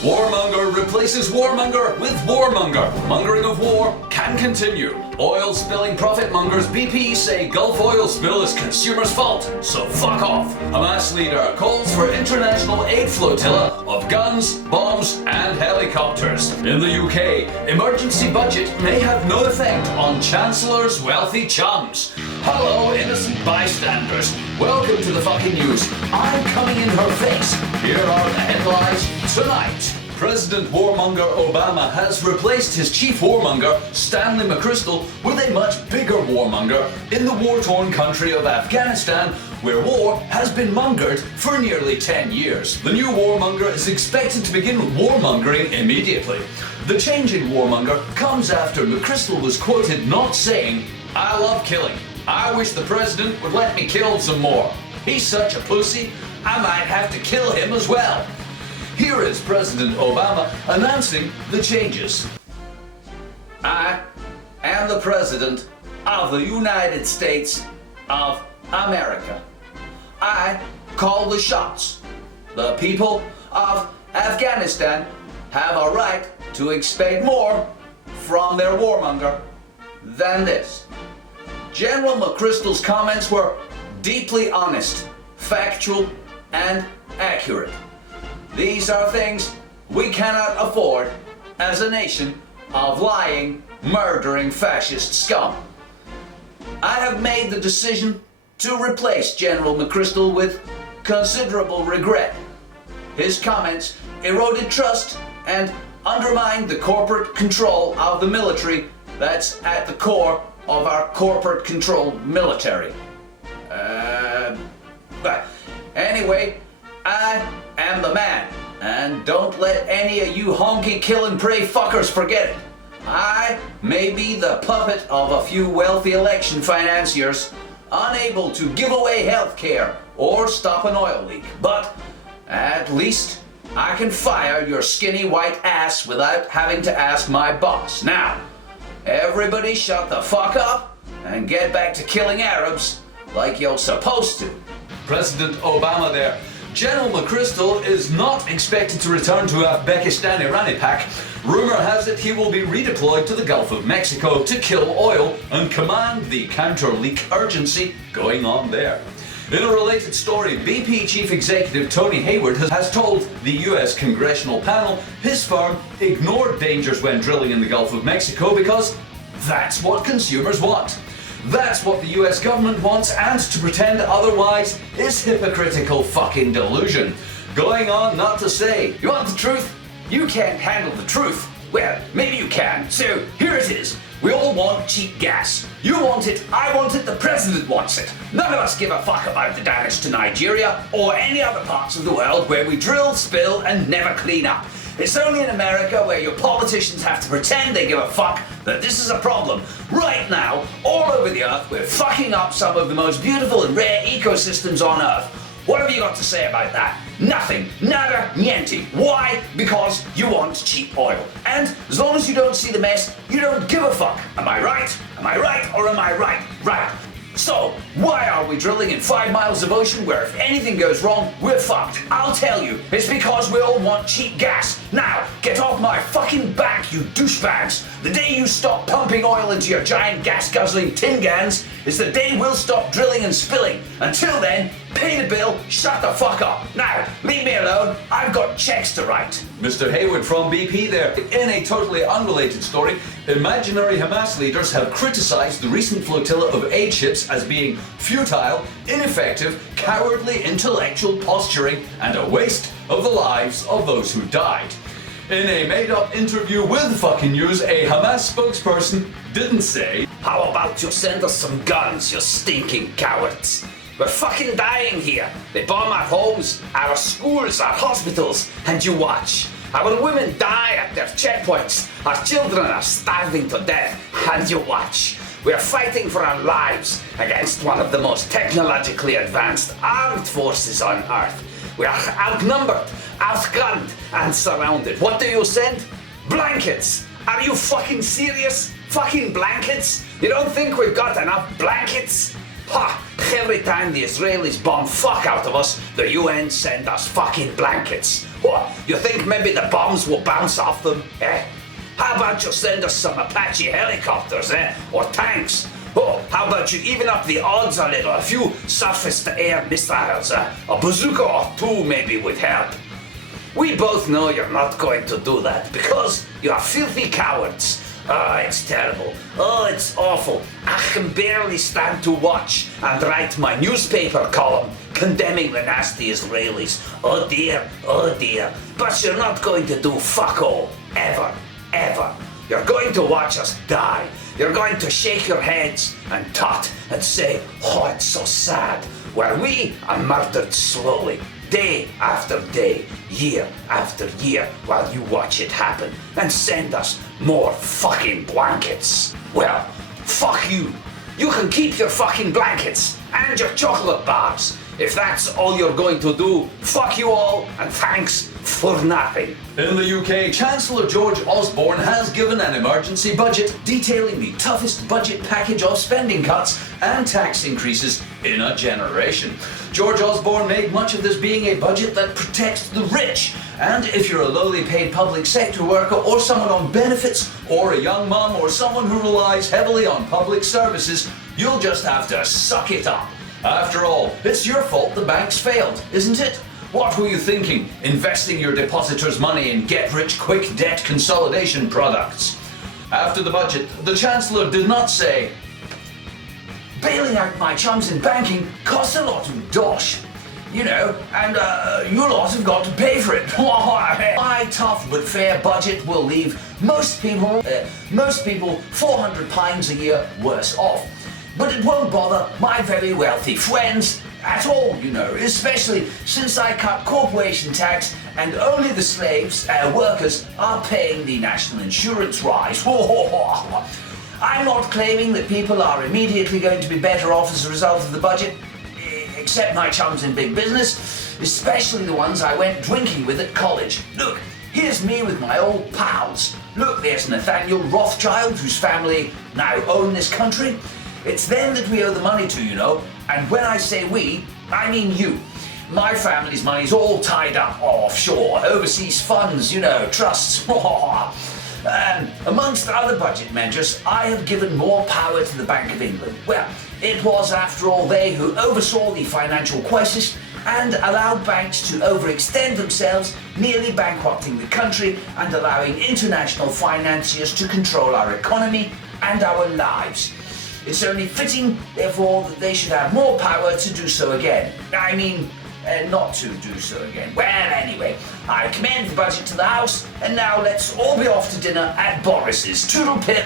Warmonger replaces warmonger with warmonger. Mongering of war can continue. Oil spilling profit mongers BP say Gulf oil spill is consumers' fault, so fuck off. Hamas leader calls for international aid flotilla of guns, bombs and helicopters. In the UK, emergency budget may have no effect on Chancellor's wealthy chums. Hello, innocent bystanders. Welcome to the fucking news. I'm coming in her face. Here are the headlines tonight. President Warmonger Obama has replaced his chief warmonger, Stanley McChrystal, with a much bigger warmonger in the war-torn country of Afghanistan, where war has been mongered for nearly 10 years. The new warmonger is expected to begin warmongering immediately. The change in warmonger comes after McChrystal was quoted not saying, "I love killing. I wish the president would let me kill some more. He's such a pussy, I might have to kill him as well." Here is President Obama announcing the changes. I am the President of the United States of America. I call the shots. The people of Afghanistan have a right to expect more from their warmonger than this. General McChrystal's comments were deeply honest, factual, and accurate. These are things we cannot afford as a nation of lying, murdering fascist scum. I have made the decision to replace General McChrystal with considerable regret. His comments eroded trust and undermined the corporate control of the military that's at the core of our corporate-controlled military. But anyway, I am the man, and don't let any of you honky kill and pray fuckers forget it. I may be the puppet of a few wealthy election financiers, unable to give away health care or stop an oil leak, but at least I can fire your skinny white ass without having to ask my boss. Now, everybody shut the fuck up and get back to killing Arabs like you're supposed to. President Obama there. General McChrystal is not expected to return to Uzbekistan Iranipak. Rumor has it he will be redeployed to the Gulf of Mexico to kill oil and command the counter-leak urgency going on there. In a related story, BP Chief Executive Tony Hayward has told the US Congressional panel his firm ignored dangers when drilling in the Gulf of Mexico because that's what consumers want. That's what the US government wants, and to pretend otherwise is hypocritical fucking delusion. Going on not to say, you want the truth? You can't handle the truth. Well, maybe you can. So here it is. We all want cheap gas. You want it, I want it, the president wants it. None of us give a fuck about the damage to Nigeria or any other parts of the world where we drill, spill, and never clean up. It's only in America where your politicians have to pretend they give a fuck that this is a problem. Right now, all over the earth, we're fucking up some of the most beautiful and rare ecosystems on earth. What have you got to say about that? Nothing. Nada. Niente. Why? Because you want cheap oil. And as long as you don't see the mess, you don't give a fuck. Am I right? Am I right or am I right? Right. So, why are we drilling in 5 miles of ocean where if anything goes wrong, we're fucked? I'll tell you, it's because we all want cheap gas. Now, get off my fucking back, you douchebags. The day you stop pumping oil into your giant gas-guzzling tin cans is the day we'll stop drilling and spilling. Until then, pay the bill, shut the fuck up. Now, leave me alone, I've got checks to write. Mr. Hayward from BP there. In a totally unrelated story, imaginary Hamas leaders have criticized the recent flotilla of aid ships as being futile, ineffective, cowardly intellectual posturing and a waste of the lives of those who died. In a made-up interview with FKN Newz, a Hamas spokesperson didn't say, "How about you send us some guns, you stinking cowards? We're fucking dying here. They bomb our homes, our schools, our hospitals, and you watch. Our women die at their checkpoints. Our children are starving to death, and you watch. We are fighting for our lives against one of the most technologically advanced armed forces on Earth. We are outnumbered, outgunned, and surrounded. What do you send? Blankets. Are you fucking serious? Fucking blankets? You don't think we've got enough blankets? Ha! Every time the Israelis bomb fuck out of us, the UN send us fucking blankets. What? You think maybe the bombs will bounce off them? Eh? How about you send us some Apache helicopters, eh? Or tanks? Oh, how about you even up the odds a little? A few surface-to-air missiles, a bazooka or two maybe would help. We both know you're not going to do that because you are filthy cowards. Oh, it's terrible. Oh, it's awful. I can barely stand to watch and write my newspaper column condemning the nasty Israelis. Oh dear, oh dear. But you're not going to do fuck all. Ever, ever. You're going to watch us die. You're going to shake your heads and tot and say, oh, it's so sad. Where we are murdered slowly, day after day, year after year, while you watch it happen and send us more fucking blankets. Well, fuck you. You can keep your fucking blankets and your chocolate bars. If that's all you're going to do, fuck you all and thanks for nothing. In the UK, Chancellor George Osborne has given an emergency budget detailing the toughest budget package of spending cuts and tax increases in a generation. George Osborne made much of this being a budget that protects the rich. And if you're a lowly paid public sector worker or someone on benefits or a young mum or someone who relies heavily on public services, you'll just have to suck it up. After all, it's your fault the banks failed, isn't it? What were you thinking, investing your depositors' money in get-rich-quick debt consolidation products? After the budget, the Chancellor did not say, bailing out my chums in banking costs a lot of dosh. You know, and you lot have got to pay for it. My tough but fair budget will leave most people £400 a year worse off. But it won't bother my very wealthy friends at all, you know, especially since I cut corporation tax and only the slaves, workers, are paying the national insurance rise. I'm not claiming that people are immediately going to be better off as a result of the budget, except my chums in big business, especially the ones I went drinking with at college. Look, here's me with my old pals. Look, there's Nathaniel Rothschild, whose family now own this country. It's them that we owe the money to, you know, and when I say we, I mean you. My family's money's all tied up offshore, overseas funds, you know, trusts. Amongst other budget measures, I have given more power to the Bank of England. Well, it was, after all, they who oversaw the financial crisis and allowed banks to overextend themselves, nearly bankrupting the country and allowing international financiers to control our economy and our lives. It's only fitting, therefore, that they should have more power to do so again. I mean, not to do so again. Well, anyway, I commend the budget to the House, and now let's all be off to dinner at Boris's. Toodle pip!